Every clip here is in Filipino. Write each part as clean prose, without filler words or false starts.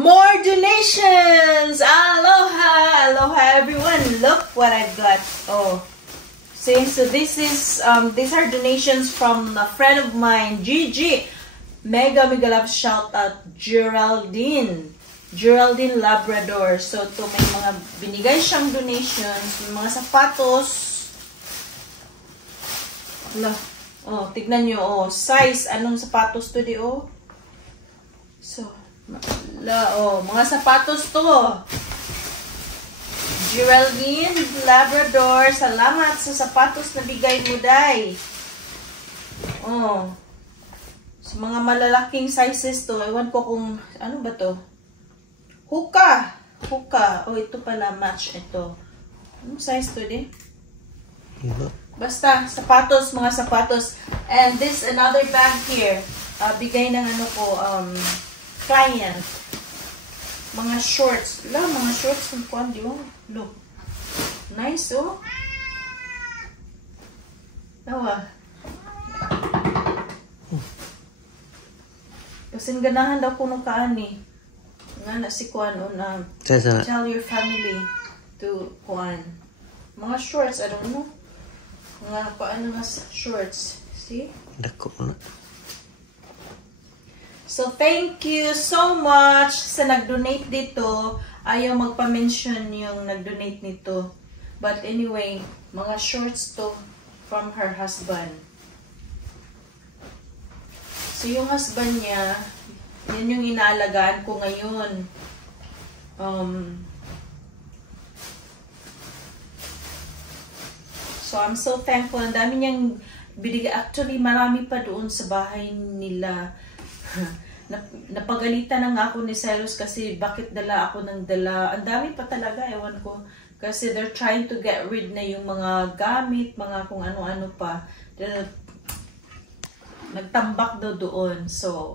more donations! Aloha! Aloha everyone! Look what I've got. Oh. See, so this is, these are donations from a friend of mine, Gigi. Mega love shout out, Geraldine. Geraldine Labrador. So, to may mga binigay siyang donations, may mga sapatos. Ala. Oh, tignan nyo, oh, size, anong sapatos to di, oh. So, oh, mga sapatos to. Geraldine Labrador, salamat sa sapatos na bigay mo, Day. Oh. Sa mga malalaking sizes to, ewan ko kung, ano ba to? Hoka. Hoka. Oh, ito pala, match ito. Anong size to, di? Basta, sapatos, mga sapatos. And this, another bag here. Bigay ng ano ko, client. Mga shorts. Wala, mga shorts ng kuwan, di ba? Look. Nice, oh. Tawa. Kasi ganahan daw ko nung kaani. Nga na si kuwan, oh, na tell your family to kuwan. Mga shorts, I don't know. Mga paano nga shorts. See? Dako na. So, thank you so much sa nag-donate dito. Ayaw magpa-mention yung nag-donate nito. But anyway, mga shorts to from her husband. So, yung husband niya, yan yung inaalagaan ko ngayon. So, I'm so thankful. Ang dami niyang binigay. Actually, marami pa doon sa bahay nila. Napagalitan na nga ako ni Cyrus kasi bakit dala ako ng dala. Ang dami pa talaga, ewan ko. Kasi they're trying to get rid na yung mga gamit, mga kung ano-ano pa. Nagtambak daw doon. So,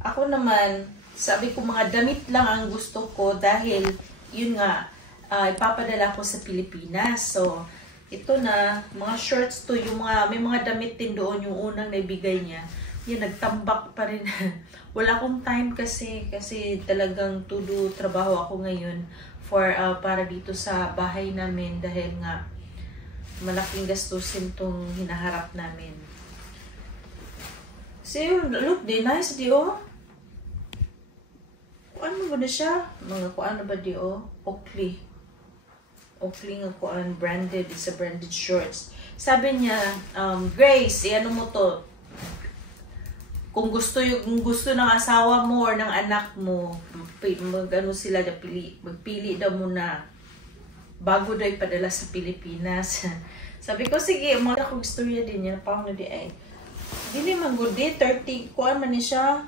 ako naman, sabi ko mga damit lang ang gusto ko dahil yun nga, ipapadala ko sa Pilipinas. So, ito na, mga shorts to, yung mga, may mga damit din doon, yung unang naibigay niya. Yan, nagtambak pa rin. Wala akong time kasi talagang trabaho ako ngayon para dito sa bahay namin dahil nga malaking gastusin tong hinaharap namin. See, look, di nice di, oh. Ano ba na siya? Mga ano ba di, oh? Oakley. Oakley nga branded. It's a branded shorts. Sabi niya, Grace, ano mo to? Kung gusto ng asawa mo or ng anak mo, magpili daw muna bago daw ipadala sa Pilipinas. Sabi ko, sige, mga akong istorya din yan. Paano na di ay? Hindi man good di, 30, kuan man ni siya.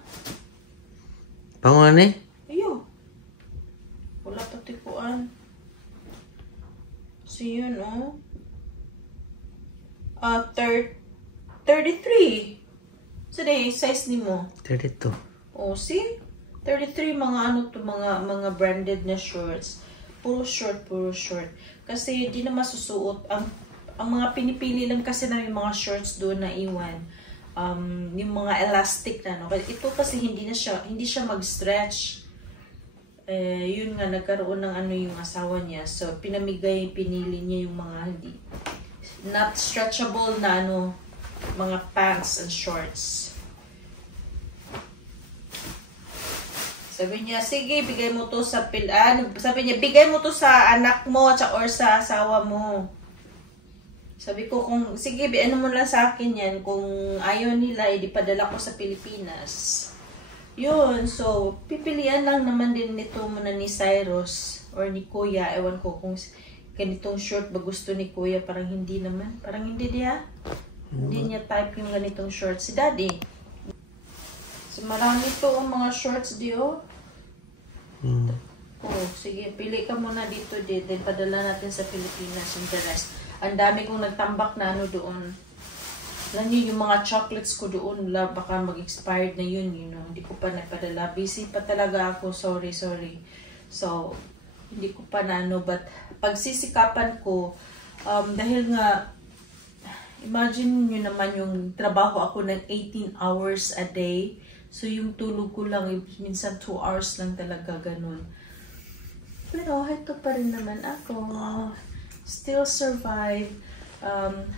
Panguan eh? Ayo. Wala pati kuan. So yun, oh. 33. So, size ni mo? 32. Oh, see? 33, mga ano to, mga branded na shorts. Puro short. Kasi hindi na masusuot. Ang mga pinipili lang kasi na yung mga shorts doon na iwan. Yung mga elastic na, no? Ito kasi hindi siya mag-stretch. Yun nga, nagkaroon ng ano yung asawa niya. So, pinili niya yung mga hindi not stretchable na ano, mga pants and shorts. Sabi niya, sige, bigay mo to sa sabi niya, bigay mo to sa anak mo or sa asawa mo. Sabi ko, sige, ano mo lang sa akin yan. Kung ayaw nila, edi padala ko sa Pilipinas. Yun, so, pipilian lang naman din nito muna ni Cyrus or ni Kuya. Ewan ko kung ganitong short ba gusto ni Kuya. Parang hindi naman. Parang hindi niya. Hindi niya type yung ganitong shorts. Si Daddy. So, marami to ang mga shorts diyo. Oh, sige, pili ka muna dito din. Then, padala natin sa Pilipinas yung the rest. Ang dami kong nagtambak na ano doon. Alam niyo, yung mga chocolates ko doon, baka mag-expired na yun, you know. Hindi ko pa napadala. Busy pa talaga ako. Sorry. So, hindi ko pa na ano. But, pagsisikapan ko, dahil nga, Imagine nyo naman yung trabaho ako ng 18 hours a day. So, yung tulog ko lang, minsan 2 hours lang talaga, ganun. Pero, ito pa rin naman ako. Still survive.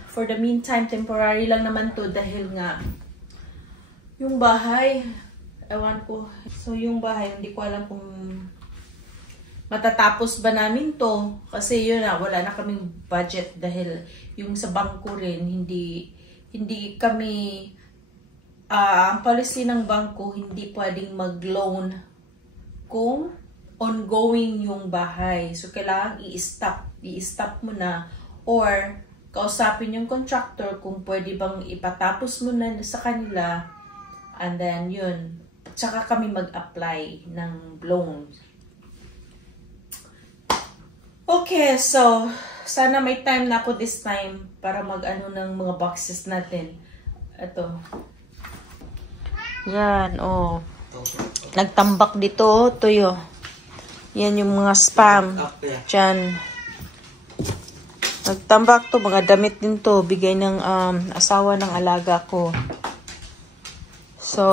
For the meantime, temporary lang naman to dahil nga yung bahay, ewan ko. So, yung bahay, hindi ko alam kung matatapos ba namin to. Kasi yun na, wala na kaming budget dahil yung sa bangko rin, hindi kami, ang policy ng bangko, hindi pwedeng mag-loan kung ongoing yung bahay. So, kailangan i-stop mo na or kausapin yung contractor kung pwede bang ipatapos mo na sa kanila and then yun, tsaka kami mag-apply ng loan. Okay, so sana may time na ako this time para mag-ano ng mga boxes natin. Ito. Yan, oh. Nagtambak dito, tuyo. Yan yung mga spam. Diyan. Nagtambak to, mga damit din to. Bigay ng asawa ng alaga ko. So,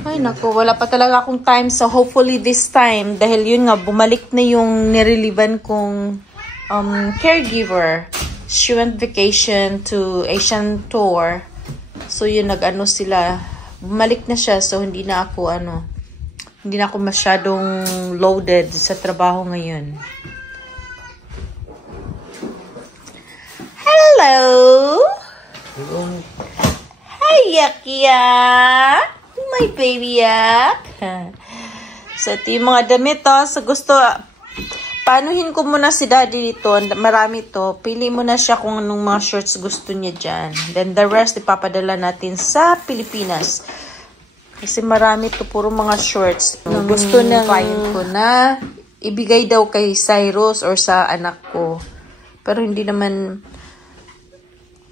ay naku, wala pa talaga akong time. So, hopefully this time, dahil yun nga, bumalik na yung nirelivan kong caregiver. She went vacation to Asian tour. So, yun, nag-ano sila. Bumalik na siya. So, hindi na ako masyadong loaded sa trabaho ngayon. Hello! Hi, Yak-Yak! My baby Yak! So, ito yung mga damit to. So, gusto, paanuhin ko muna si daddy dito. Marami to. Pili mo na siya kung anong mga shorts gusto niya dyan. Then, the rest, ipapadala natin sa Pilipinas. Kasi marami to, puro mga shorts. Gusto ng client ko na ibigay daw kay Cyrus or sa anak ko. Pero hindi naman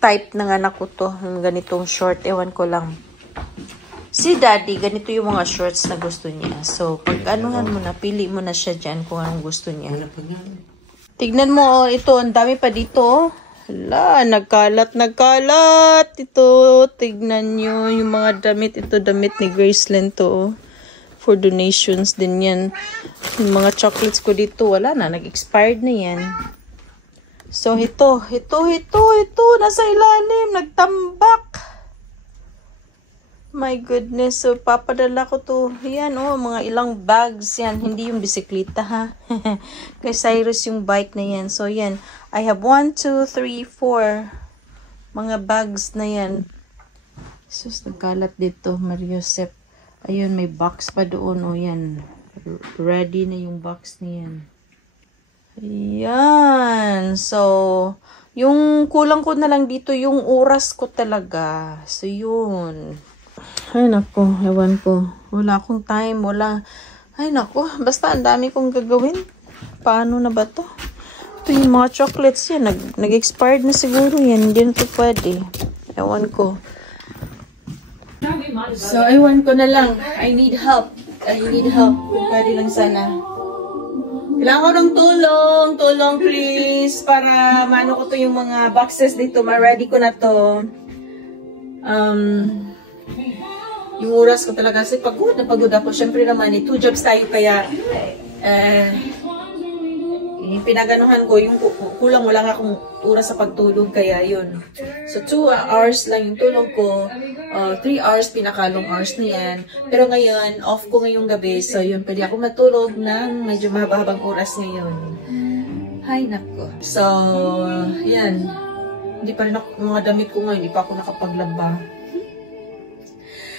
type ng anak ko to. Ganitong short. Ewan ko lang. Si daddy, ganito yung mga shorts na gusto niya. So, pag anuhan mo na, pili mo na siya dyan kung anong gusto niya. Tignan mo, ito, ang dami pa dito. Hala, nagkalat. Ito, tignan nyo yung mga damit. Ito, damit ni Graceland to. For donations din yan. Yung mga chocolates ko dito, wala na. Nag-expired na yan. So, ito. Nasa ilalim. Nagtambak. My goodness. So, papadala ko to. Yan, oh, mga ilang bags yan. Hindi yung bisikleta, ha? Kay Cyrus yung bike na yan. So, yan. I have 1, 2, 3, 4 mga bags na yan. Sus, nagkalat dito, Mariosep. Ayun, may box pa doon. O, yan. Ready na yung box na yan. Yan. So, yung kulang ko na lang dito, yung oras ko talaga. So, yun. Ay, naku. Ewan ko. Wala akong time. Wala. Ay, naku. Basta, ang dami kong gagawin. Paano na ba to? Ito yung mga chocolates yan. Nag-expired na siguro yan. Hindi na ito pwede. Ewan ko. So, ewan ko na lang. I need help. Kung pwede lang sana. Kailangan ko ng tulong. Tulong, please. Para maano ko to yung mga boxes dito. Ma-ready ko na to. Yung oras ko talaga. Kasi pagod na pagod ako. Siyempre naman, 2 jobs tayo. Kaya, pinaganuhan ko. Yung kulang mo lang akong oras sa pagtulog. Kaya, yun. So, 2 hours lang yung tulog ko. 3 hours, pinakalong hours na yan. Pero ngayon, off ko ngayong gabi. So, yun, pwede ako matulog ng medyo mahabang oras ngayon. Hay, nako. So, yan. Hindi pa rin ako, mga damit ko ngayon, hindi pa ako nakapaglaba.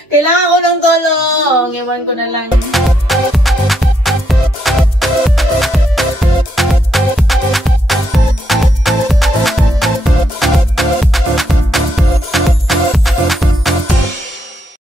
Kailangan ko ng tulong. Ewan ko na lang.